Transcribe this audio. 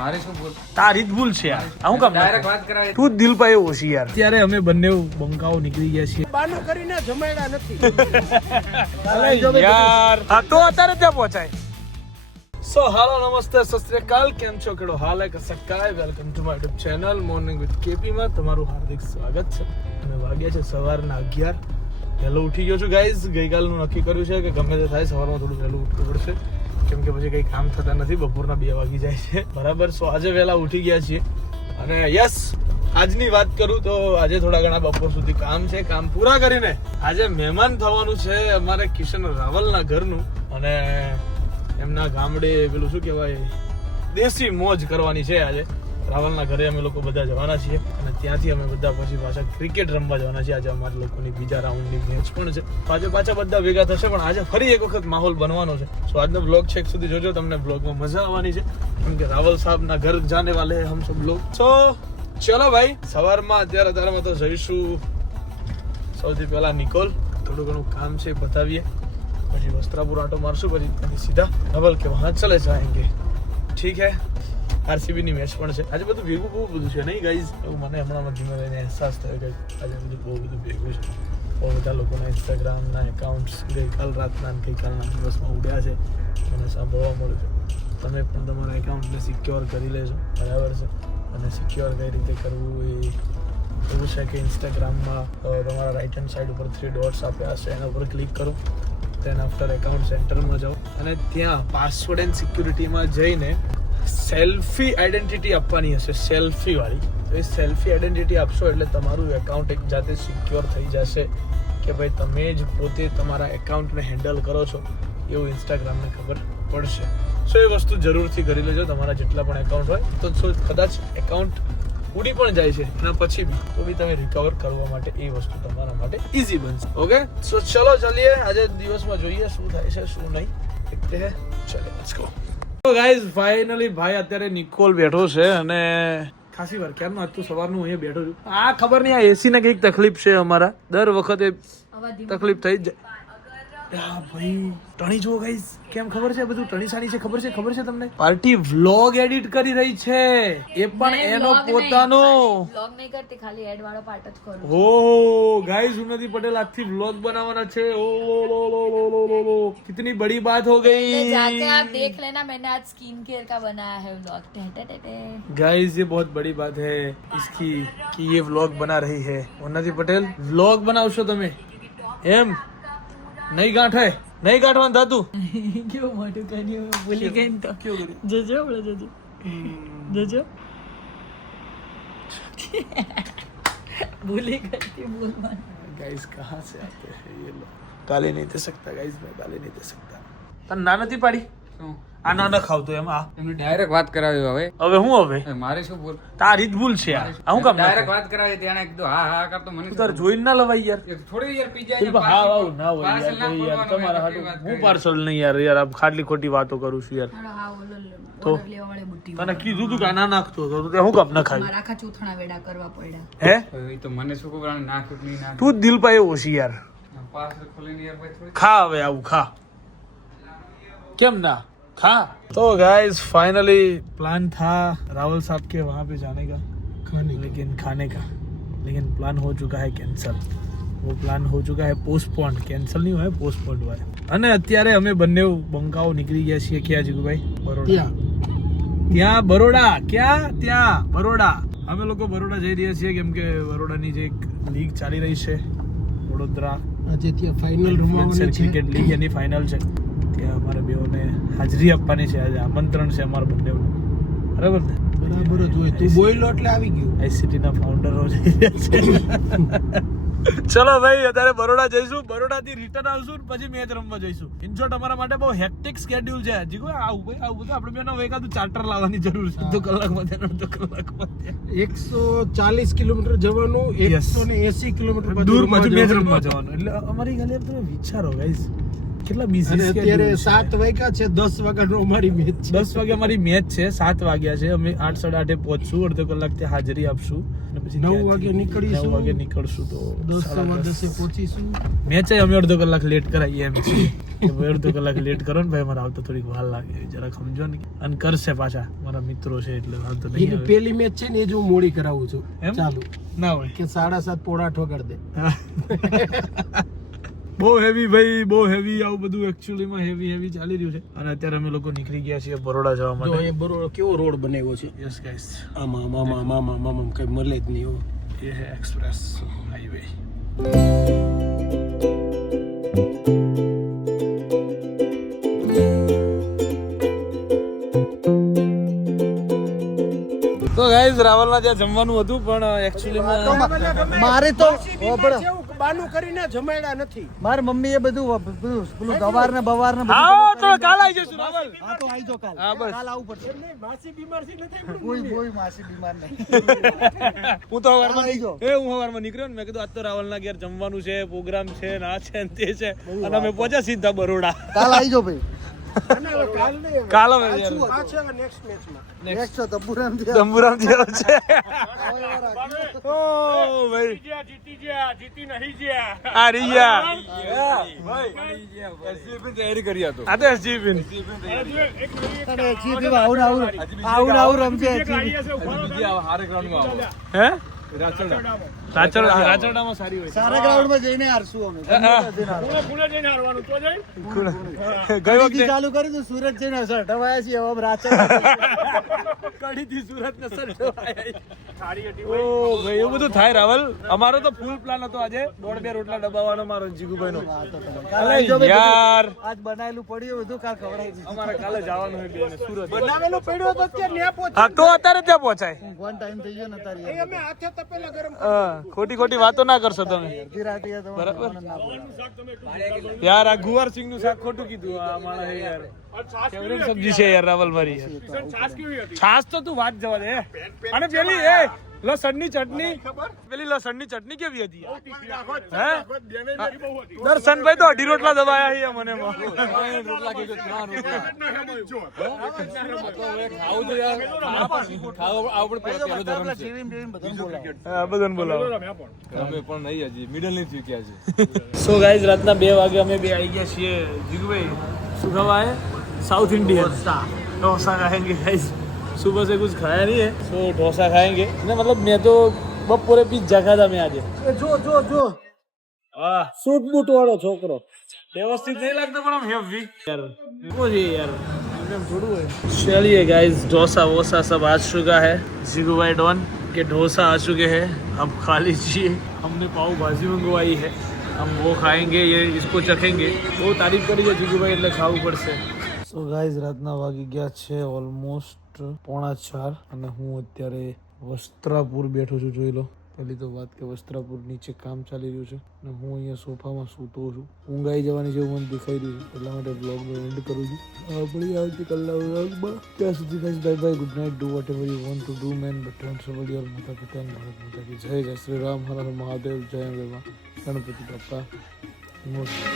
મારે શું બોલ તારી જ ભૂલ છે યાર. હું કામ ડાયરેક્ટ વાત કરાવી. તું જ દિલ પાસે ઓછી યાર. ત્યારે અમે બંને બંકાઓ નીકળી ગયા છીએ બાનો કરીને જમાડ્યા નથી. યાર હા તો અત્યારે ત્યાં પહોંચાય. સો હાલો નમસ્તે સત શ્રી અકાલ. કેમ છો કેડો હાલ હે કસકાય. Welcome to my YouTube channel morning with KP માં તમારું હાર્દિક સ્વાગત છે. અને વાગ્યા છે સવારના 11. વહેલો ઉઠી ગયો છું ગાઈઝ. ગઈકાલનું નક્કી કર્યું છે કે ગમે તે થાય સવારમાં થોડું વહેલું ઉઠવું પડશે, કેમ કે પછી કંઈ કામ થતા નથી. બપોરના 2 વાગી જાય છે બરાબર. સો આજે વહેલા ઉઠી ગયા છીએ અને યસ આજની વાત કરું તો આજે થોડા ઘણા બપોર સુધી કામ છે. કામ પૂરા કરીને આજે મહેમાન થવાનું છે અમારે કિશન રાવલના ઘરનું. અને એમના ગામડે પેલું શું કહેવાય દેશી મોજ કરવાની છે આજે. રાવલના ઘરે અમે લોકો બધા જવાના છીએ અને ત્યાંથી અમે બધા પછી પાછા ક્રિકેટ રમવા જવાના છીએ. આજે અમારા લોકોની બીજા રાઉન્ડની મેચ પણ છે. પાછા બધા ભેગા થશે, પણ આજે ફરી એક વખત માહોલ બનવાનો છે. સો આજનો બ્લોગ છેક સુધી જોજો, તમને બ્લોગમાં મજા આવવાની છે, કેમ કે રાવલ સાહેબના ઘર જાને વાલે હમ સબ લોગ. સો ચલો ભાઈ, સવારમાં અત્યારમાં તો જઈશું સૌથી પહેલા નિકોલ. થોડું ઘણું કામ છે બતાવીએ, પછી વસ્ત્રાપુર આટો મારશું, પછી સીધા રાવલ કે વહાં ચલે જાએંગે. ઠીક હે. આરસીબી ની મેચ પણ છે આજે. બધું ભેગું બહુ બધું છે નહીં ગાઈઝ? એવું મને હમણાં ધીમે ધીમે અહેસાસ થયો કે આજે બહુ બધું ભેગું છે. બહુ બધા લોકોના ઇન્સ્ટાગ્રામના એકાઉન્ટ્સ ગઈકાલ રાતના ગઈકાલના દિવસમાં ઉડ્યા છે, મને સાંભળવા મળ્યું છે. તમે પણ તમારા એકાઉન્ટને સિક્યોર કરી લેજો બરાબર છે. અને સિક્યોર કઈ રીતે કરવું એ એવું છે કે ઇન્સ્ટાગ્રામમાં તમારા રાઇટ હેન્ડ સાઈડ ઉપર 3 ડોટ્સ આપ્યા હશે, એના ઉપર ક્લિક કરો. દેન આફ્ટર એકાઉન્ટ સેન્ટરમાં જાઓ અને ત્યાં પાસવર્ડ એન્ડ સિક્યુરિટીમાં જઈને સેલ્ફી આઈડેન્ટિટી આપવાની હશે, સેલ્ફી વાળી. તો એ સેલ્ફી આઈડેન્ટિટી આપશો એટલે તમારું એકાઉન્ટ એક જાતે સિક્યોર થઈ જશે કે ભાઈ તમે જ પોતે તમારા એકાઉન્ટને હેન્ડલ કરો છો એવું ઇન્સ્ટાગ્રામને ખબર પડશે. સો એ વસ્તુ જરૂરથી કરી લેજો. તમારા જેટલા પણ એકાઉન્ટ હોય તો કદાચ એકાઉન્ટ ઉડી પણ જાય છે એના પછી બી તો બી તમે રિકવર કરવા માટે એ વસ્તુ તમારા માટે ઈઝી બનશે. ઓકે સો ચલો ચલીએ, આજે દિવસમાં જોઈએ શું થાય છે શું નહીં. દેખતે હે, ચલો લેટ્સ ગો. તો ગાઈઝ ફાઇનલી ભાઈ અત્યારે નિકોલ બેઠો છે અને ખાસી વાર ક્યારનો આજ તો સવારનું અહીંયા બેઠો છું. આ ખબર નહીં આ એસી ને કંઈક તકલીફ છે અમારા. દર વખતે તકલીફ થઈ જ જાય ભાઈ. ટણી જુઓ ગાઈઝ, કેમ ખબર છે? બધું ટણી સાણી છે, ખબર છે તમને? પાર્ટી વ્લોગ એડિટ કરી રહી છે, એ પણ એનો પોતાનો વ્લોગ નહીં કરતી, ખાલી એડ વાળો પાર્ટ જ કરું. ઓ ગાઈઝ ઉન્નતિ પટેલ આજથી વ્લોગ બનાવવાના છે. ઓ કિતની બડી બાત हो गई. जाके आप देख लेना, मैंने आज स्किन केयर का बनाया है व्लॉग. गाइस ये बहुत बड़ी बात है इसकी कि ये व्लॉग बना रही है. उन्नति पटेल व्लॉग बनावशो તમે એમ? નહીં ગાંઠે નહીં ગાંઠવાનું થતું. કેવું મોટું કર્યું, ભૂલી ગઈ તો. જજો આપણે જજો ભૂલી ગઈ બોલવાનું. गाइस कहाँ से आते हैं ये लोग? गाली नहीं दे सकता गाइस, मैं गाली नहीं दे सकता. તને ના નથી પાડી? આ ના ન ખાવતો એમ. આ એમને ડાયરેક્ટ વાત કરાવી. હવે હું હવે મારે શું બોલ તારી જ ભૂલ છે યાર. હું કામ ડાયરેક્ટ વાત કરાવી ત્યાં કીધું હા હા કરતો મને તાર જોઈને ના લવાય યાર. થોડી યાર પી હા ના હોય યાર તમારા હાટુ હું પાર્સલ નહીં યાર આ ખાટલી ખોટી વાતો કરું છું યાર. તો તને કીધું તું કે ના નાખતો તો તે હું કામ ન ખાય? મારા આખા ચૂથણા વેડા કરવા પડ્યા. હે એ તો મને શું ખબર નાખ્યું નહીં નાખ્યું. તું જ દિલ પાસે ઓછી યાર. પાર્સલ ખોલીને યાર ભાઈ થોડી खा હવે આવું ખા. કેમ ના खा. तो गाइस फाइनली प्लान था रावल साहब के वहाँ पे जाने का, खाने का, लेकिन प्लान हो चुका है कैंसल. वो प्लान हो चुका है पोस्टपोन्ड. कैंसल नहीं हुआ है, पोस्टपोन्ड हुआ है. અને અત્યારે અમે બંને બંકાઓ નીકળી ગયા છીએ. ક્યાં જીગુભાઈ? બરોડા. ત્યાં બરોડા. ક્યાં? ત્યાં બરોડા. અમે લોકો બરોડા જઈ રહ્યા છીએ કેમ કે બરોડાની જે એક લીગ ચાલી રહી છે વડોદરા આજે ત્યાં ફાઇનલ રમવાની છે, ક્રિકેટ લીગ એની ફાઇનલ છે. ત્યાં અમારે બેઓને હાજરી આપવાની છે. આજે આમંત્રણ છે અમારા બંનેનું. બરાબર ને? બરાબર જ હોય. તું બોલ્યો એટલે આવી ગયું. આઈસીટી ના ફાઉન્ડરો જઈ રહ્યા છે. ચલો ભાઈ અત્યારે બરોડા જઈશું. બરોડાથી રિટર્ન આવશું પછી મેચ રમવા જઈશું. ઇન શોર્ટ અમારા માટે બહુ હેક્ટિક સ્કેડ્યુલ છે. હજી કોઈ આવું તો આપણે બેનો એકાદું ચાર્ટર લાવવાની જરૂર છે. અડધો કલાકમાં અડધો કલાકમાં 140 કિલોમીટર જવાનું, 180 કિલોમીટર દૂર પછી મેચ રમવા જવાનું. એટલે અમારી ખાલી તમે વિચારો ગાઈસ કેટલા અને બીસી અત્યારે 7 વાગ્યા છે, 10 વાગ્યાનો અમારી મેચ છે. 10 વાગે અમારી મેચ છે, 7 વાગ્યા છે, અમે 8 સાડા 8 પહોંચશું, અડધો કલાક ત્યાં હાજરી આપશું અને પછી 9 વાગે નીકળીશું. 9 વાગે નીકળશું તો 10 સવા 10 પહોંચીશું. મેચ અમે અડધો કલાક લેટ કરાવીએ એમ છીએ કે ભાઈ અડધો કલાક લેટ કરો ને ભાઈ, મારે આવતો થોડીક વાર લાગે જરા સમજો ને. અને કરશે પાછા મારા મિત્રો છે એટલે વાંધો નહીં એની આવે. પેલી મેચ છે ને એ જ હું મોડી કરાવું છું. એમ? ચાલુ ના હોય કે 7:30 પોણા 8 વગાડ દે. બહુ હેવી ભાઈ, બહુ હેવી આવું બધું એકચ્યુઅલીમાં હેવી ચાલી રહ્યું છે. અને અત્યારે અમે લોકો નીકળી ગયા છીએ બરોડા જવા જો માટે. એ બરોબર કેવો રોડ બનાવ્યો છે. યસ ગાઈસ, આમાં કઈ મળે જ નહીં. ये है एक्सप्रेस हाईवे. તો ગાઈઝ રાવલના ત્યાં જમવાનું હતું પણ એકચ્યુઅલી મારે તો બાનું કરીને જમાડ્યા નથી. મારી મમ્મી એ બધું પેલું ગવાર ને બવાર ને હા તો કાલ આવી જશું રાવલ. હા તો આવી જો કાલ હા બસ કાલ આવું પડશે માસી બીમાર છે નથી. કોઈ માસી બીમાર નહીં હું તો હવારમાં આવી જાઓ. હું હવારમાં નીકળ્યો ને મેં કીધું આજ તો રાવલના ઘેર જમવાનું છે, પ્રોગ્રામ છે ને આ છે ને તે છે અને અમે પહોંચ્યા સીધા બરોડા. કાલ આવી જો ભાઈ કાલ નહીં. કાલ હવે યાર આ છે હવે નેક્સ્ટ મેચમાં. નેક્સ્ટ તો તંબુરામ થી તંબુરામ જેવો છે. ઓ ભાઈ આ રીયા તૈયારી કરી હતો. આ તો એસજીપી આવું રમશે હારે ગ્રાઉન્ડમાં આવો. હે રાચરડા. રાચરડામાં સારી હોય. સારા ગ્રાઉન્ડ માં જઈને હારશું અમે ગઈ કડીથી વખતે ચાલુ કરી તો સુરત જઈને સર ટવાયા છીએ હવે રાચર કડીથી સુરત ને સર ઓ ભાઈ એવું બધું થાય રાવલ. અમારો તો ફૂલ પ્લાન હતો આજે 1.5 રોટલા દબાવવાનો મારો જીગુભાઈ નો. યાર આજ બનાવેલું પડ્યું બધું કાલ ખવડાવી દીધું અમારે કાલે જવાનું હોય બેન સુરત. બનાવેલો પડ્યો તો ત્યાં ન્યા પહોંચી. હા તો અત્યારે ત્યાં પહોંચાય. વન ટાઈમ થઈ ગયો ને તારી અમે હાથે તપેલા ગરમ ખોટી વાતો ના કરશો તમે. અડધી રાતે બરાબર. યાર આ ગુવાર સિંગ નું શાક ખોટું કીધું. આ માણસ યાર કેવડી સબ્જી છે યાર રાવલ મારી. છાસ તો તું વાત જવા દે. અને પેલી એ લસણની ચટણી, પેલી લસણની ચટણી કેવી હતી હે? દર્શનભાઈ તો 2.5 રોટલા દબાયા છે મને. બધાને બોલાવો. સો ગાઈઝ રાતના 2 વાગે અમે બે આવી ગયા છીએ. જીગુભાઈ શું ખાવા है? साउथ इंडियन डोसा खाएंगे गाइस. सुबह से कुछ खाया नहीं है तो डोसा खाएंगे. ना मतलब मैं तो बपोरे पिज्जा खाधा मैं आज. જો वाह સૂટ બૂટ વાળો છોકરો व्यवस्थित नहीं लगता पर हम हेवी यार मुझे यार एकदम थोड़ू है. चलिए गाइस डोसा वोसा सब आ चुका है. जीगू भाई डॉन के डोसा आ चुके हैं. हम खा लीजिए. हमने पाव भाजी मंगवाई है. हम वो खाएंगे, ये इसको चखेंगे. वो तारीफ करी है जीगू भाई એટલે ખાવું પડશે. સો ગાઈઝ રાતના વાગી ગયા છે ઓલમોસ્ટ 3:45 અને હું અત્યારે વસ્ત્રાપુર બેઠો છું. જોઈ લો પહેલી તો વાત કે વસ્ત્રાપુર નીચે કામ ચાલી રહ્યું છે અને હું અહીંયા સોફામાં સૂતો છું. ઊંઘ આવી જવાની જેવું મને દેખાઈ રહ્યું છે એટલા માટે બ્લોગનો એન્ડ કરું છું. આપણી આવતીકાલના બ્લોગમાં ત્યાં સુધી guys bye bye, good night. Do vote ever you want to do man, but don't trouble your માતા પિતા. ભારત માતા કી જય. જય શ્રી રામ, હર હર મહાદેવ, જય અંબે માં, ગણપતિ બાપ્પા મોર્યા.